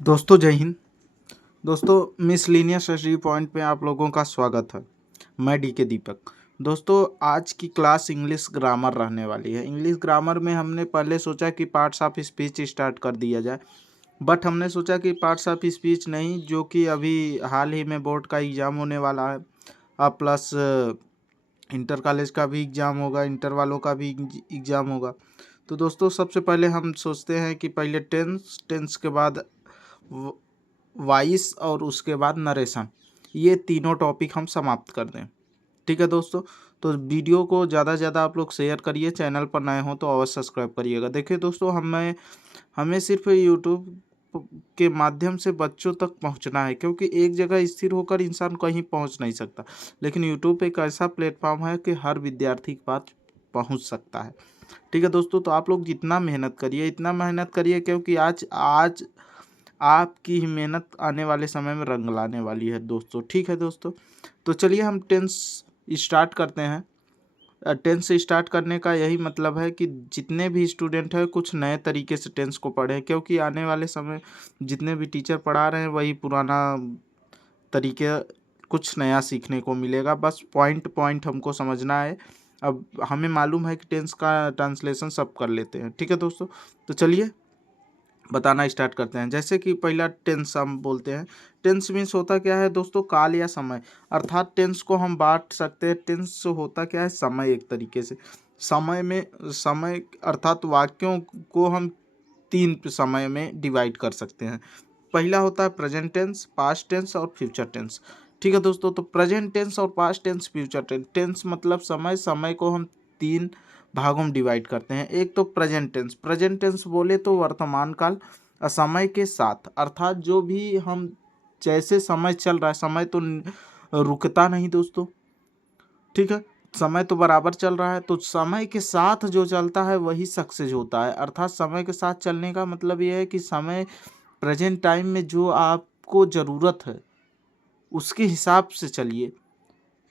दोस्तों जय हिंद। दोस्तों मिसलिनियस स्टडी पॉइंट पे आप लोगों का स्वागत है। मैं डी के दीपक। दोस्तों आज की क्लास इंग्लिश ग्रामर रहने वाली है। इंग्लिश ग्रामर में हमने पहले सोचा कि पार्ट्स ऑफ स्पीच स्टार्ट कर दिया जाए, बट हमने सोचा कि पार्ट्स ऑफ स्पीच नहीं, जो कि अभी हाल ही में बोर्ड का एग्ज़ाम होने वाला है, अब प्लस इंटर कॉलेज का भी एग्ज़ाम होगा, इंटर वालों का भी एग्ज़ाम होगा। तो दोस्तों सबसे पहले हम सोचते हैं कि पहले टेंस के बाद वॉइस और उसके बाद नरेशन, ये तीनों टॉपिक हम समाप्त कर दें। ठीक है दोस्तों, तो वीडियो को ज़्यादा से ज़्यादा आप लोग शेयर करिए। चैनल पर नए हो तो अवश्य सब्सक्राइब करिएगा। देखिए दोस्तों, हमें सिर्फ यूट्यूब के माध्यम से बच्चों तक पहुंचना है, क्योंकि एक जगह स्थिर होकर इंसान कहीं पहुंच नहीं सकता, लेकिन यूट्यूब एक ऐसा प्लेटफॉर्म है कि हर विद्यार्थी के पास पहुंच सकता है। ठीक है दोस्तों, तो आप लोग जितना मेहनत करिए, इतना मेहनत करिए, क्योंकि आज आज आपकी ही मेहनत आने वाले समय में रंग लाने वाली है दोस्तों। ठीक है दोस्तों, तो चलिए हम टेंस स्टार्ट करते हैं। टेंस स्टार्ट करने का यही मतलब है कि जितने भी स्टूडेंट हैं कुछ नए तरीके से टेंस को पढ़ें, क्योंकि आने वाले समय जितने भी टीचर पढ़ा रहे हैं वही पुराना तरीके, कुछ नया सीखने को मिलेगा। बस पॉइंट पॉइंट हमको समझना है। अब हमें मालूम है कि टेंस का ट्रांसलेशन सब कर लेते हैं। ठीक है दोस्तों, तो चलिए बताना स्टार्ट करते हैं। जैसे कि पहला टेंस हम बोलते हैं। टेंस मीन्स होता क्या है दोस्तों? काल या समय। अर्थात टेंस को हम बांट सकते हैं। टेंस होता क्या है? समय। एक तरीके से समय अर्थात वाक्यों को हम तीन समय में डिवाइड कर सकते हैं। पहला होता है प्रेजेंट टेंस, पास्ट टेंस और फ्यूचर टेंस। ठीक है दोस्तों, तो प्रेजेंट टेंस और past tense, future tense. Tense मतलब समय। समय को हम तीन भागों में डिवाइड करते हैं। एक तो प्रेजेंट टेंस। प्रेजेंट टेंस बोले तो वर्तमान काल समय के साथ, अर्थात जो भी हम जैसे समय चल रहा है, समय तो रुकता नहीं दोस्तों। ठीक है, समय तो बराबर चल रहा है, तो समय के साथ जो चलता है वही सक्सेस होता है। अर्थात समय के साथ चलने का मतलब ये है कि समय प्रेजेंट टाइम में जो आपको ज़रूरत है उसके हिसाब से चलिए,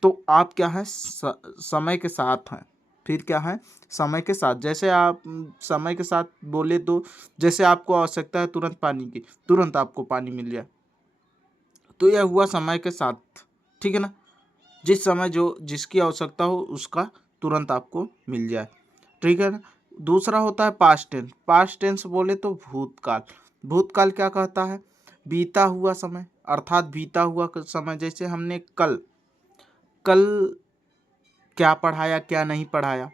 तो आप क्या है? समय के साथ हैं। फिर क्या है? समय के साथ। जैसे आप समय के साथ बोले तो जैसे आपको आवश्यकता है तुरंत पानी की, तुरंत आपको पानी मिल जाए, तो यह हुआ समय के साथ। ठीक है ना? जिस समय जो जिसकी आवश्यकता हो उसका तुरंत आपको मिल जाए। ठीक है ना? दूसरा होता है पास्ट टेंस। पास्ट टेंस बोले तो भूतकाल। भूतकाल क्या कहता है? बीता हुआ समय, अर्थात बीता हुआ समय। जैसे हमने कल कल क्या पढ़ाया, क्या नहीं पढ़ाया,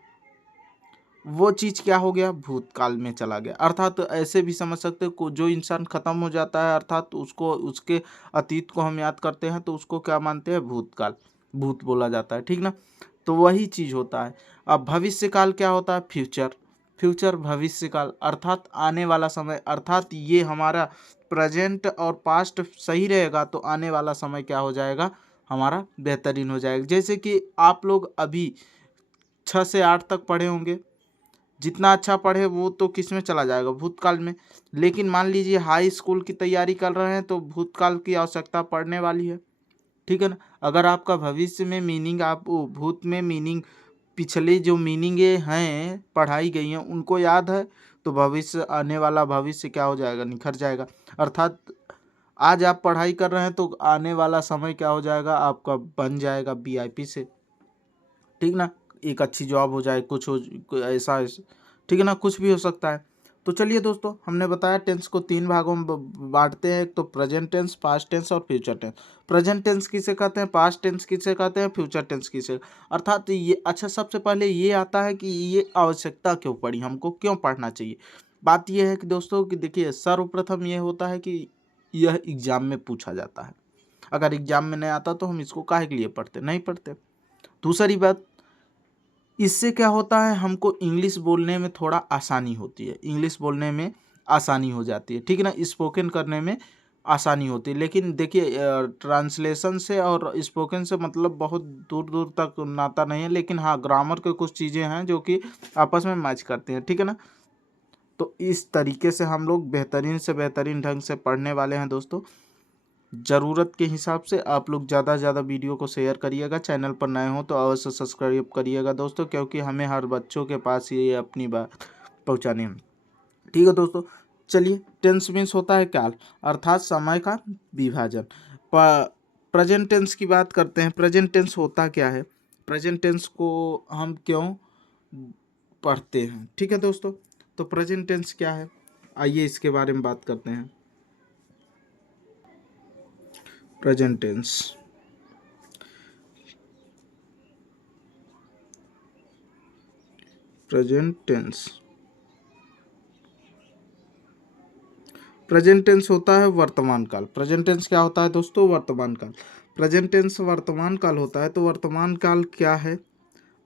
वो चीज़ क्या हो गया? भूतकाल में चला गया। अर्थात ऐसे भी समझ सकते हो, जो इंसान खत्म हो जाता है, अर्थात उसको उसके अतीत को हम याद करते हैं तो उसको क्या मानते हैं? भूतकाल, भूत बोला जाता है। ठीक ना? तो वही चीज़ होता है। अब भविष्य काल क्या होता है? फ्यूचर। फ्यूचर भविष्य काल, अर्थात आने वाला समय। अर्थात ये हमारा प्रेजेंट और पास्ट सही रहेगा तो आने वाला समय क्या हो जाएगा? हमारा बेहतरीन हो जाएगा। जैसे कि आप लोग अभी 6 से 8 तक पढ़े होंगे, जितना अच्छा पढ़े वो तो किस में चला जाएगा? भूतकाल में। लेकिन मान लीजिए हाई स्कूल की तैयारी कर रहे हैं तो भूतकाल की आवश्यकता पड़ने वाली है। ठीक है ना? अगर आपका भविष्य में मीनिंग, आप भूत में मीनिंग, पिछले जो मीनिंगें हैं पढ़ाई गई हैं उनको याद है, तो भविष्य, आने वाला भविष्य क्या हो जाएगा? निखर जाएगा। अर्थात आज आप पढ़ाई कर रहे हैं तो आने वाला समय क्या हो जाएगा? आपका बन जाएगा वीआईपी से। ठीक ना? एक अच्छी जॉब हो जाए, कुछ हो, ऐसा। ठीक है ना? कुछ भी हो सकता है। तो चलिए दोस्तों, हमने बताया टेंस को तीन भागों में बांटते हैं। एक तो प्रेजेंट टेंस, पास्ट टेंस और फ्यूचर टेंस। प्रेजेंट टेंस किसे कहते हैं? पास्ट टेंस किसे कहते हैं? फ्यूचर टेंस किसे? अर्थात ये, अच्छा सबसे पहले ये आता है कि ये आवश्यकता क्यों पड़ी, हमको क्यों पढ़ना चाहिए। बात ये है कि दोस्तों कि देखिए, सर्वप्रथम ये होता है कि यह एग्जाम में पूछा जाता है। अगर एग्जाम में नहीं आता तो हम इसको काहे के लिए पढ़ते? नहीं पढ़ते। दूसरी बात, इससे क्या होता है? हमको इंग्लिश बोलने में थोड़ा आसानी होती है। इंग्लिश बोलने में आसानी हो जाती है। ठीक है ना? स्पोकन करने में आसानी होती है। लेकिन देखिए, ट्रांसलेशन से और स्पोकन से मतलब बहुत दूर दूर तक नाता नहीं है, लेकिन हाँ, ग्रामर के कुछ चीज़ें हैं जो कि आपस में मैच करती हैं। ठीक है ना? तो इस तरीके से हम लोग बेहतरीन से बेहतरीन ढंग से पढ़ने वाले हैं दोस्तों। ज़रूरत के हिसाब से आप लोग ज़्यादा से ज़्यादा वीडियो को शेयर करिएगा। चैनल पर नए हो तो अवश्य सब्सक्राइब करिएगा दोस्तों, क्योंकि हमें हर बच्चों के पास ये अपनी बात पहुंचानी है। ठीक है दोस्तों, चलिए, टेंस मीन्स होता है काल, अर्थात समय का विभाजन। प्रेजेंट टेंस की बात करते हैं। प्रेजेंट टेंस होता क्या है, प्रेजेंट टेंस को हम क्यों पढ़ते हैं, ठीक है दोस्तों। तो प्रेजेंट टेंस क्या है, आइए इसके बारे में बात करते हैं। Present tense, present tense, present tense होता है वर्तमान काल। प्रेजेंट टेंस क्या होता है दोस्तों, वर्तमान काल। प्रेजेंट टेंस वर्तमान काल होता है। तो वर्तमान काल क्या है,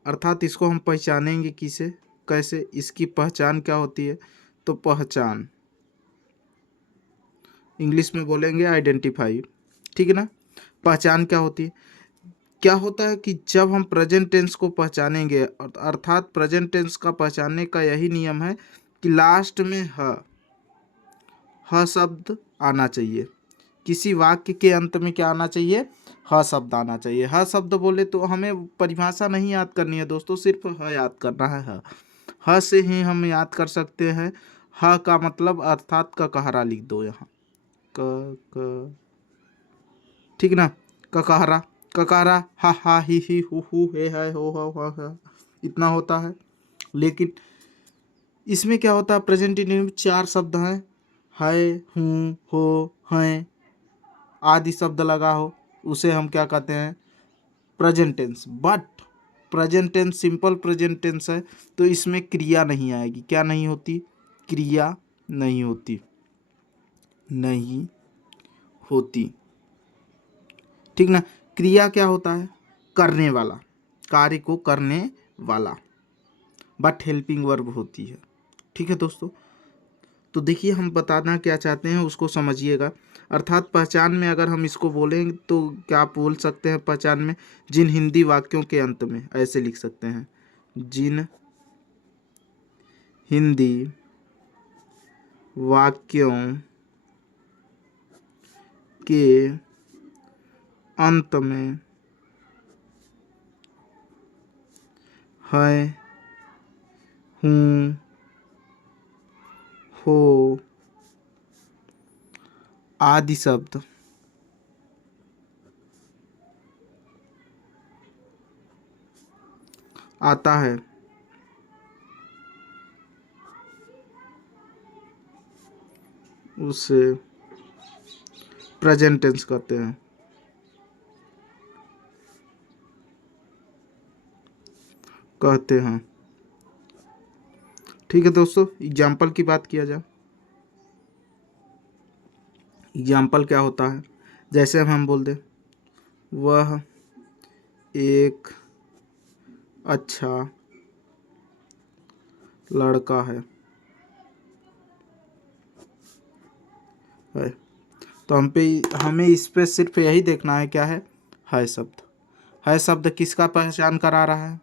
अर्थात इसको हम पहचानेंगे किसे, कैसे, इसकी पहचान क्या होती है। तो पहचान, इंग्लिश में बोलेंगे आइडेंटिफाई, ठीक है ना। पहचान क्या होती है, क्या होता है कि जब हम प्रेजेंट टेंस को पहचानेंगे, अर्थात प्रेजेंट टेंस का पहचानने का यही नियम है कि लास्ट में ह शब्द आना चाहिए। किसी वाक्य के अंत में क्या आना चाहिए, ह शब्द आना चाहिए। ह शब्द बोले तो हमें परिभाषा नहीं याद करनी है दोस्तों, सिर्फ ह याद करना है। ह से ही हम याद कर सकते हैं। ह का मतलब अर्थात ककहरा लिख दो यहाँ, क, ठीक ना। ककहरा, ककहरा हा ही हु हे है हो हा, इतना होता है। लेकिन इसमें क्या होता है, प्रेजेंट इंडिया में 4 शब्द हैं, है, हूँ, हो, हैं, आदि शब्द लगा हो, उसे हम क्या कहते हैं, present tense. But present tense simple present tense है, तो इसमें क्रिया नहीं आएगी। क्या नहीं होती, क्रिया नहीं होती, नहीं होती, ठीक ना। क्रिया क्या होता है, करने वाला, कार्य को करने वाला, बट हेल्पिंग वर्ब होती है, ठीक है दोस्तों। तो देखिए, हम बताना क्या चाहते हैं उसको समझिएगा। अर्थात पहचान में अगर हम इसको बोलें तो क्या आप बोल सकते हैं पहचान में, जिन हिंदी वाक्यों के अंत में, ऐसे लिख सकते हैं, जिन हिंदी वाक्यों के अंत में है, हूँ, हो आदि शब्द आता है, उसे प्रेजेंट टेंस कहते हैं, ठीक है दोस्तों। एग्जाम्पल की बात किया जाए, एग्जाम्पल क्या होता है, जैसे हम बोल दें, वह एक अच्छा लड़का है, तो हमें इस पे सिर्फ यही देखना है, क्या है शब्द। है शब्द किसका पहचान करा रहा है,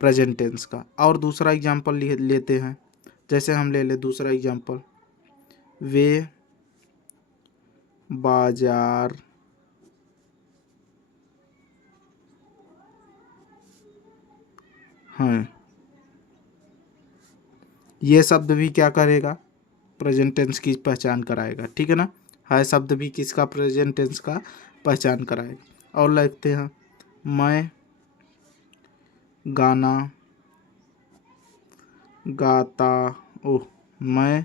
प्रेजेंट टेंस का। और दूसरा एग्जाम्पल लेते हैं, जैसे हम ले दूसरा एग्जाम्पल, वे बाजार हैं, ये शब्द भी क्या करेगा, प्रेजेंट टेंस की पहचान कराएगा, ठीक है ना। है शब्द भी किसका, प्रेजेंट टेंस का पहचान कराएगा। और लिखते हैं, मैं गाना गाता, ओह, मैं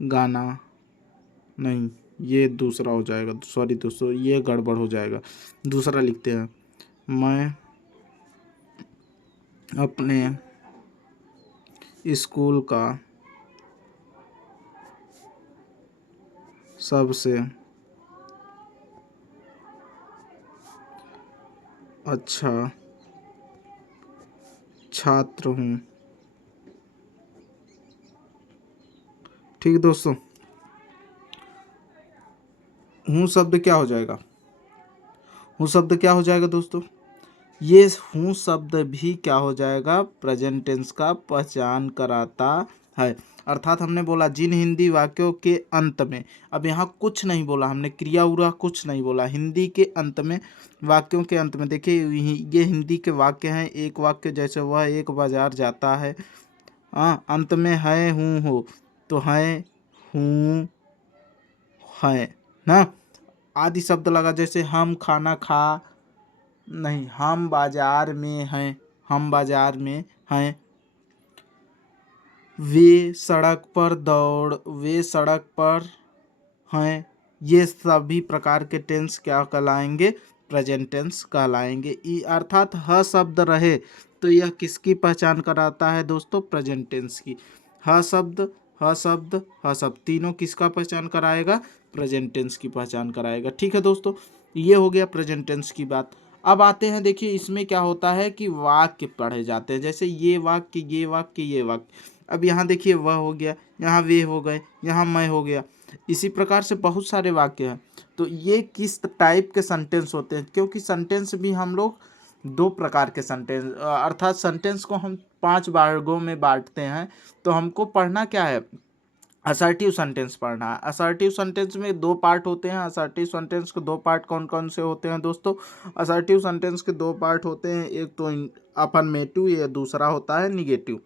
गाना नहीं, ये दूसरा हो जाएगा, सॉरी दोस्तों, ये गड़बड़ हो जाएगा। दूसरा लिखते हैं, मैं अपने स्कूल का सबसे अच्छा छात्र हूँ, ठीक है दोस्तों। हूँ शब्द क्या हो जाएगा, हूँ शब्द क्या हो जाएगा दोस्तों, ये हूँ शब्द भी क्या हो जाएगा, प्रेजेंट टेंस का पहचान कराता है। अर्थात हमने बोला जिन हिंदी वाक्यों के अंत में, अब यहाँ कुछ नहीं बोला हमने, क्रिया उरा कुछ नहीं बोला, हिंदी के अंत में, वाक्यों के अंत में। देखिए, ये हिंदी के वाक्य हैं। एक वाक्य जैसे वह एक बाजार जाता है, हाँ, अंत में है, हूँ, हो, तो है, हूँ, है ना। आदि शब्द लगा, जैसे हम खाना खा, नहीं, हम बाजार में हैं, हम बाजार में हैं। वे सड़क पर दौड़, वे सड़क पर हैं। ये सभी प्रकार के टेंस क्या कहलाएंगे? प्रेजेंट टेंस कहलाएंगे। अर्थात ह शब्द रहे तो यह किसकी पहचान कराता है दोस्तों? प्रेजेंट टेंस की। ह शब्द, ह शब्द, ह शब्द, तीनों किसका पहचान कराएगा? प्रेजेंट टेंस की पहचान कराएगा। ठीक है दोस्तों, ये हो गया प्रेजेंट टेंस की बात। अब आते हैं, देखिए इसमें क्या होता है कि वाक्य पढ़े जाते हैं, जैसे ये वाक्य, ये वाक्य, ये वाक्य। अब यहाँ देखिए वह हो गया, यहाँ वे हो गए, यहाँ मैं हो गया। इसी प्रकार से बहुत सारे वाक्य हैं। तो ये किस टाइप के सेंटेंस होते हैं? क्योंकि सेंटेंस भी हम लोग दो प्रकार के सेंटेंस, अर्थात सेंटेंस को हम 5 वर्गों में बांटते हैं। तो हमको पढ़ना क्या है? असर्टिव सेंटेंस पढ़ना है। असर्टिव सेंटेंस में 2 पार्ट होते हैं। असर्टिव सेंटेंस के 2 पार्ट कौन कौन से होते हैं दोस्तों? असर्टिव सेंटेंस के 2 पार्ट होते हैं, एक तो अफर्मेटिव, या दूसरा होता है निगेटिव।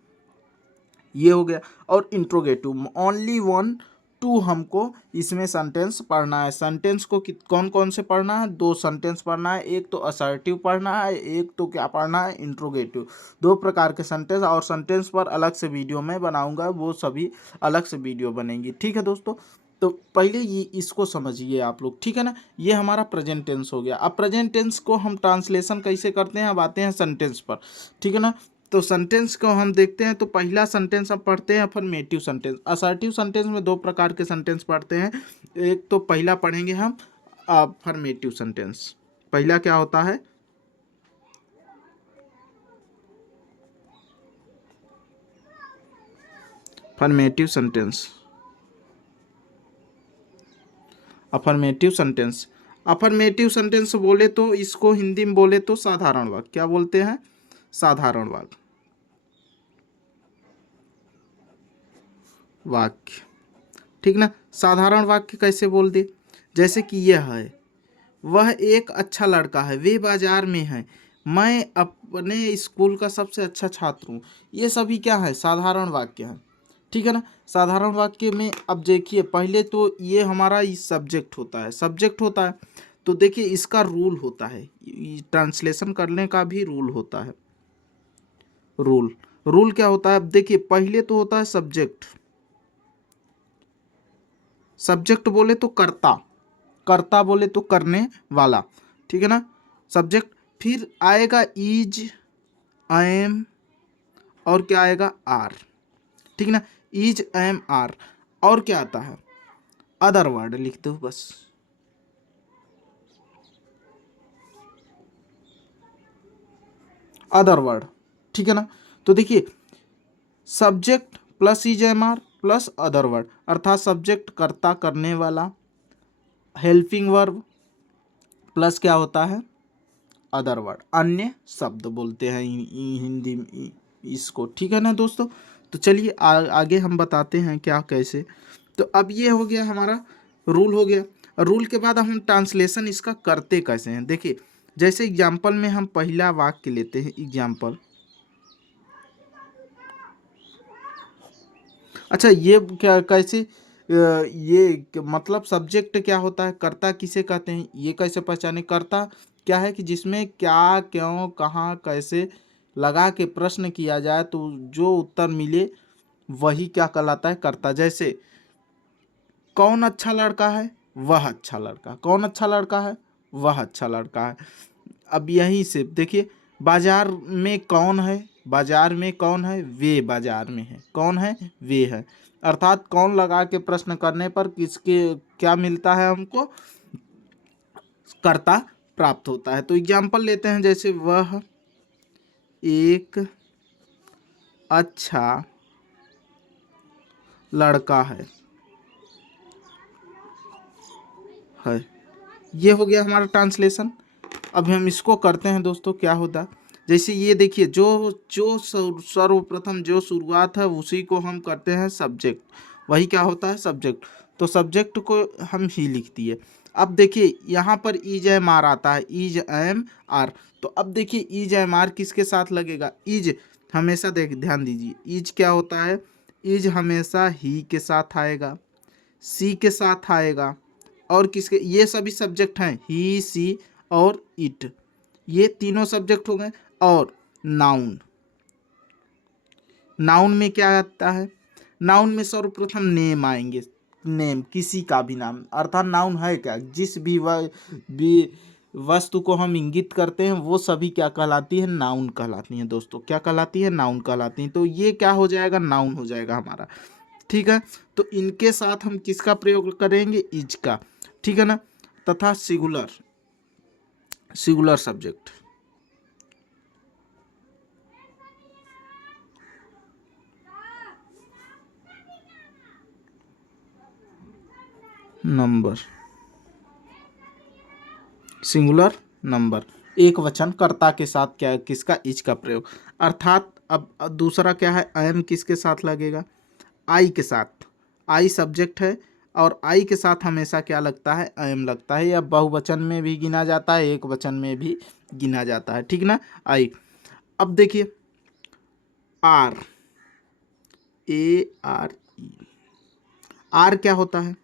ये हो गया। और इंट्रोगेटिव, ओनली 1 2 हमको इसमें सेंटेंस पढ़ना है। सेंटेंस को कौन कौन से पढ़ना है? 2 सेंटेंस पढ़ना है, एक तो असर्टिव पढ़ना है, एक तो क्या पढ़ना है? इंट्रोगेटिव। 2 प्रकार के सेंटेंस, और सेंटेंस पर अलग से वीडियो मैं बनाऊंगा, वो सभी अलग से वीडियो बनेंगी। ठीक है दोस्तों, तो पहले ये इसको समझिए आप लोग, ठीक है ना। ये हमारा प्रेजेंट टेंस हो गया। अब प्रेजेंट टेंस को हम ट्रांसलेशन कैसे करते हैं? अब आते हैं सेंटेंस पर, ठीक है ना। तो सेंटेंस को हम देखते हैं, तो पहला सेंटेंस हम पढ़ते हैं अफर्मेटिव सेंटेंस। असर्टिव सेंटेंस में 2 प्रकार के सेंटेंस पढ़ते हैं। एक तो पहला पढ़ेंगे हम अफर्मेटिव सेंटेंस। पहला क्या होता है? Affirmative sentence. Affirmative sentence, affirmative sentence बोले तो इसको हिंदी में बोले तो साधारण वाक्य। क्या बोलते हैं? साधारण वाक्य, वाक्य, ठीक ना। साधारण वाक्य कैसे बोल दे? जैसे कि यह है, वह एक अच्छा लड़का है, वे बाजार में है, मैं अपने स्कूल का सबसे अच्छा छात्र हूँ। ये सभी क्या है? साधारण वाक्य है, ठीक है ना। साधारण वाक्य में अब देखिए, पहले तो ये हमारा सब्जेक्ट होता है, सब्जेक्ट होता है। तो देखिए इसका रूल होता है, ट्रांसलेशन करने का भी रूल होता है। रूल, रूल क्या होता है? अब देखिए पहले तो होता है सब्जेक्ट। सब्जेक्ट बोले तो कर्ता, कर्ता बोले तो करने वाला, ठीक है ना, सब्जेक्ट। फिर आएगा इज, एम, और क्या आएगा? आर, ठीक है ना। Is, am, are. और क्या आता है? अदर वर्ड लिख दो बस। अदर वर्ड, ठीक है ना। तो देखिए subject plus is, am, are plus other word, अर्थात सब्जेक्ट कर्ता करने वाला, हेल्पिंग वर्ब प्लस क्या होता है? अदर वर्ड, अन्य शब्द बोलते हैं हिंदी में इसको, ठीक है ना दोस्तों। तो चलिए आगे हम बताते हैं क्या कैसे। तो अब ये हो गया हमारा रूल हो गया। रूल के बाद हम ट्रांसलेशन इसका करते कैसे हैं? देखिए जैसे एग्जाम्पल में हम पहला वाक्य लेते हैं, एग्जाम्पल। अच्छा ये क्या कैसे मतलब सब्जेक्ट क्या होता है, कर्ता किसे कहते हैं, ये कैसे पहचाने? कर्ता क्या है कि जिसमें क्या, क्यों, कहाँ, कैसे लगा के प्रश्न किया जाए तो जो उत्तर मिले वही क्या कहलाता है? कर्ता। जैसे कौन अच्छा लड़का है? वह अच्छा लड़का। कौन अच्छा लड़का है? वह अच्छा लड़का है। अब यहीं से देखिए, बाजार में कौन है? बाजार में कौन है? वे बाजार में है। कौन है? वे है। अर्थात कौन लगा के प्रश्न करने पर किसके क्या मिलता है हमको? कर्ता प्राप्त होता है। तो एग्जाम्पल लेते हैं, जैसे वह एक अच्छा लड़का है। ये हो गया हमारा ट्रांसलेशन। अब हम इसको करते हैं दोस्तों, क्या होता है? जैसे ये देखिए, जो जो सर्वप्रथम जो शुरुआत है उसी को हम करते हैं सब्जेक्ट, वही क्या होता है? सब्जेक्ट। तो सब्जेक्ट को हम ही लिख दिए। अब देखिए यहाँ पर इज एम आर आता है, इज एम आर। तो अब देखिए इज एम आर किसके साथ लगेगा? इज हमेशा ध्यान दीजिए, इज क्या होता है? इज हमेशा ही के साथ आएगा। सी के साथ आएगा, और किसके, ये सभी सब्जेक्ट हैं, ही सी और इट, ये तीनों सब्जेक्ट हो गए। और नाउन, नाउन में क्या आता है, नाउन में सर्वप्रथम नेम आएंगे, नेम किसी का भी नाम, अर्थात नाउन है क्या, जिस भी वस्तु को हम इंगित करते हैं वो सभी क्या कहलाती है, नाउन कहलाती हैं दोस्तों, क्या कहलाती है, नाउन कहलाती हैं। तो ये क्या हो जाएगा, नाउन हो जाएगा हमारा, ठीक है। तो इनके साथ हम किसका प्रयोग करेंगे, इज का, ठीक है ना, तथा singular, singular subject, number, singular number, एक वचन कर्ता के साथ क्या, किसका, इज का प्रयोग। अर्थात अब दूसरा क्या है, एम किसके साथ लगेगा, आई के साथ, आई सब्जेक्ट है, और आई के साथ हमेशा क्या लगता है, एम लगता है, या बहुवचन में भी गिना जाता है, एक वचन में भी गिना जाता है, ठीक ना, आई। अब देखिए आर, ARE, आर क्या होता है,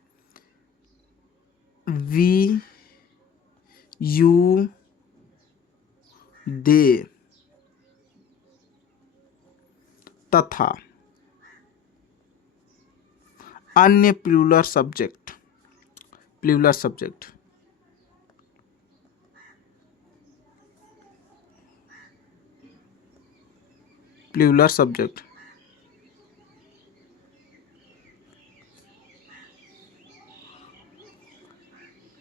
वी यू दे तथा अन्य plural subject, plural subject, plural subject,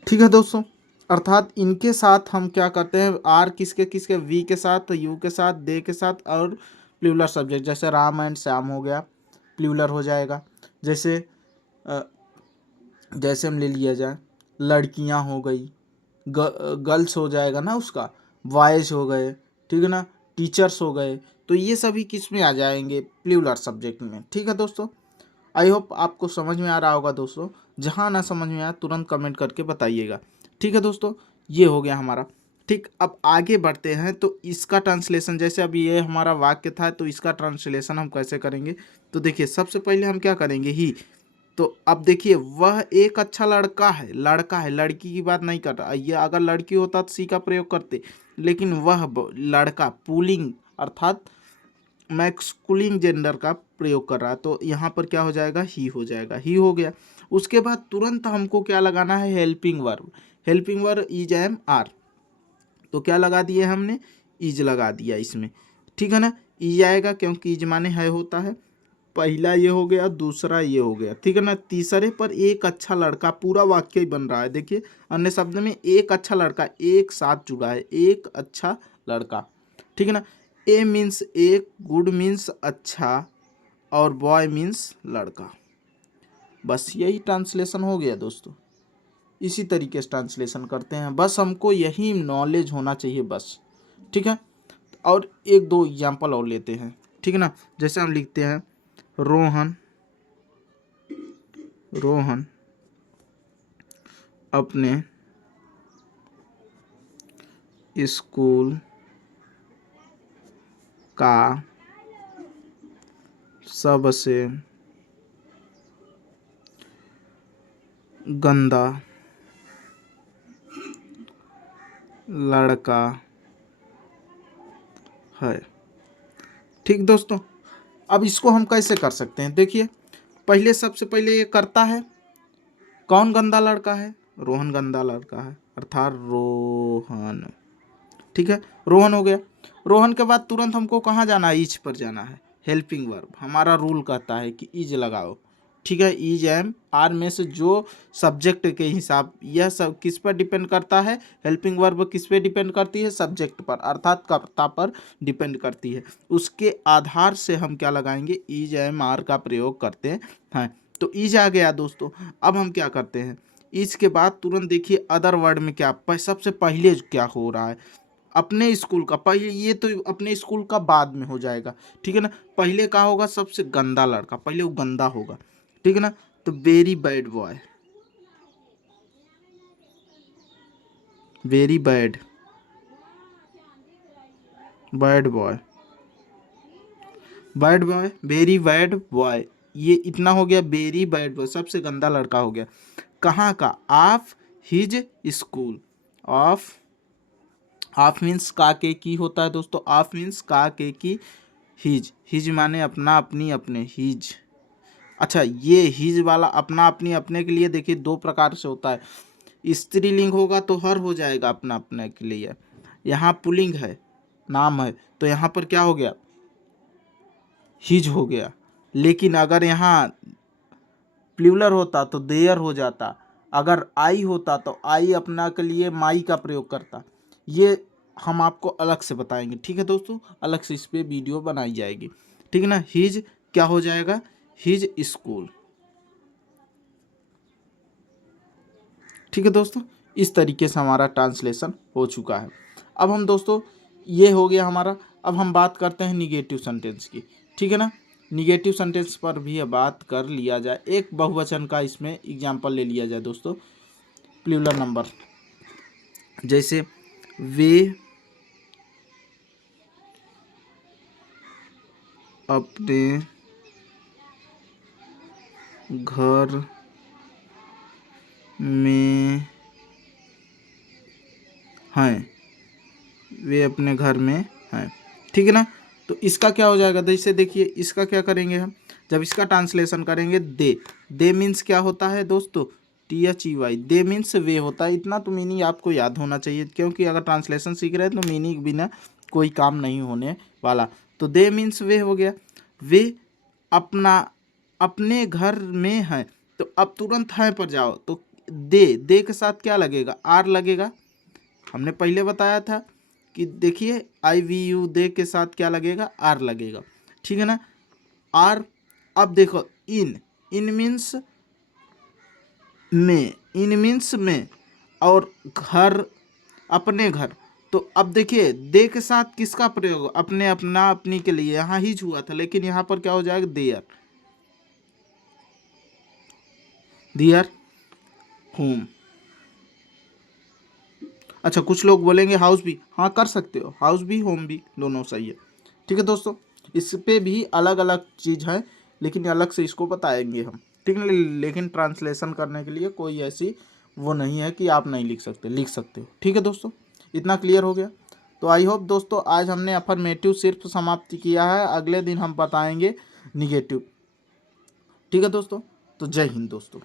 ठीक है दोस्तों। अर्थात इनके साथ हम क्या करते हैं, आर किसके किसके, वी के साथ, यू के साथ, दे के साथ, और प्लूरल सब्जेक्ट, जैसे राम एंड श्याम हो गया, प्लूरल हो जाएगा। जैसे जैसे हम ले लिया जाए, लड़कियां हो गई, गर्ल्स हो जाएगा ना उसका, बॉयज हो गए, ठीक है ना, टीचर्स हो गए, तो ये सभी किस में आ जाएंगे, प्लूरल सब्जेक्ट में, ठीक है दोस्तों। आई होप आपको समझ में आ रहा होगा दोस्तों, जहाँ ना समझ में आया तुरंत कमेंट करके बताइएगा, ठीक है दोस्तों। ये हो गया हमारा, ठीक। अब आगे बढ़ते हैं, तो इसका ट्रांसलेशन, जैसे अब ये हमारा वाक्य था, तो इसका ट्रांसलेशन हम कैसे करेंगे, तो देखिए सबसे पहले हम क्या करेंगे, ही। तो अब देखिए वह एक अच्छा लड़का है, लड़का है, लड़की की बात नहीं कर रहा, ये अगर लड़की होता तो सी का प्रयोग करते, लेकिन वह लड़का, पुलिंग अर्थात मैस्कुलिन जेंडर का प्रयोग कर रहा है, तो यहाँ पर क्या हो जाएगा, ही हो जाएगा, ही हो गया। उसके बाद तुरंत हमको क्या लगाना है, helping verb, helping verb is am are, तो क्या लगा दिए हमने, इज लगा दिया इसमें, ठीक है ना, इज आएगा क्योंकि इज माने है होता है। पहला ये हो गया, दूसरा ये हो गया, ठीक है ना। तीसरे पर एक अच्छा लड़का, पूरा वाक्य ही बन रहा है, देखिए अन्य शब्द में एक अच्छा लड़का एक साथ जुड़ा है, एक अच्छा लड़का, ठीक है ना। ए मीन्स एक, गुड मीन्स अच्छा, और बॉय मीन्स लड़का, बस यही ट्रांसलेशन हो गया दोस्तों। इसी तरीके से ट्रांसलेशन करते हैं, बस हमको यही नॉलेज होना चाहिए बस, ठीक है। और एक दो एग्जाम्पल और लेते हैं, ठीक है ना। जैसे हम लिखते हैं, रोहन, रोहन अपने स्कूल का सबसे गंदा लड़का है, ठीक दोस्तों। अब इसको हम कैसे कर सकते हैं, देखिए पहले सबसे पहले ये करता है, कौन गंदा लड़का है, रोहन गंदा लड़का है, अर्थात रोहन, ठीक है, रोहन हो गया। रोहन के बाद तुरंत हमको कहाँ जाना है, इज पर जाना है, हेल्पिंग वर्ब, हमारा रूल कहता है कि इज लगाओ, ठीक है। इज एम आर में से जो सब्जेक्ट के हिसाब, यह सब किस पर डिपेंड करता है, हेल्पिंग वर्ब किस पे डिपेंड करती है, सब्जेक्ट पर, अर्थात कर्ता पर डिपेंड करती है, उसके आधार से हम क्या लगाएंगे, इज एम आर का प्रयोग करते हैं। तो इज आ गया दोस्तों। अब हम क्या करते हैं, इज के बाद तुरंत देखिए अदर वर्ड में क्या, सबसे पहले क्या हो रहा है, अपने स्कूल का, पहले ये तो अपने स्कूल का बाद में हो जाएगा, ठीक है ना। पहले का होगा सबसे गंदा लड़का, पहले वो गंदा होगा, ठीक है ना। तो very bad boy, very bad, bad boy, bad boy, very bad boy, ये इतना हो गया, वेरी बैड बॉय, सबसे गंदा लड़का हो गया। कहाँ का? Of his school. Of means का के की होता है दोस्तों, ऑफ मीन्स का के की। हिज माने अपना अपनी अपने, हिज। अच्छा, ये हिज वाला अपना अपनी अपने के लिए देखिए दो प्रकार से होता है। स्त्रीलिंग होगा तो हर हो जाएगा अपना अपने के लिए, यहाँ पुल्लिंग है, नाम है, तो यहाँ पर क्या हो गया? हिज हो गया। लेकिन अगर यहाँ प्लूरल होता तो देयर हो जाता, अगर आई होता तो आई अपना के लिए माई का प्रयोग करता। ये हम आपको अलग से बताएंगे, ठीक है दोस्तों, अलग से इस पे वीडियो बनाई जाएगी, ठीक है ना। हिज क्या हो जाएगा? हिज स्कूल, ठीक है दोस्तों। इस तरीके से हमारा ट्रांसलेशन हो चुका है। अब हम दोस्तों, ये हो गया हमारा। अब हम बात करते हैं निगेटिव सेंटेंस की, ठीक है ना। निगेटिव सेंटेंस पर भी बात कर लिया जाए। एक बहुवचन का इसमें एग्जाम्पल ले लिया जाए दोस्तों, प्लूरल नंबर, जैसे वे अपने घर में हैं, वे अपने घर में हैं, ठीक है ना। तो इसका क्या हो जाएगा? जैसे देखिए, इसका क्या करेंगे हम, जब इसका ट्रांसलेशन करेंगे, दे मीन्स क्या होता है दोस्तों? THEY, दे मीन्स वे होता है। इतना तो मीनिंग आपको याद होना चाहिए, क्योंकि अगर ट्रांसलेशन सीख रहे हैं तो मीनिंग बिना कोई काम नहीं होने वाला। तो दे मीन्स वे हो गया। वे अपना अपने घर में हैं, तो अब तुरंत हैं पर जाओ, तो दे के साथ क्या लगेगा? आर लगेगा। हमने पहले बताया था कि देखिए IVU दे के साथ क्या लगेगा? आर लगेगा, ठीक है ना। आर। अब देखो, इन मीन्स में, इन मीन्स में, और घर, अपने घर। तो अब देखिए, दे के साथ किसका प्रयोग? अपने, अपना, अपनी के लिए। यहाँ हिज हुआ था, लेकिन यहाँ पर क्या हो जाएगा? There, there home. अच्छा, कुछ लोग बोलेंगे हाउस भी, हाँ कर सकते हो, हाउस भी होम भी दोनों सही है, ठीक है दोस्तों। इस पे भी अलग अलग चीज़ है, लेकिन अलग से इसको बताएंगे हम, ठीक है। लेकिन ट्रांसलेशन करने के लिए कोई ऐसी वो नहीं है कि आप नहीं लिख सकते, लिख सकते हो, ठीक है दोस्तों। इतना क्लियर हो गया। तो आई होप दोस्तों, आज हमने अफर्मेटिव सिर्फ समाप्त किया है, अगले दिन हम बताएंगे निगेटिव, ठीक है दोस्तों। तो जय हिंद दोस्तों।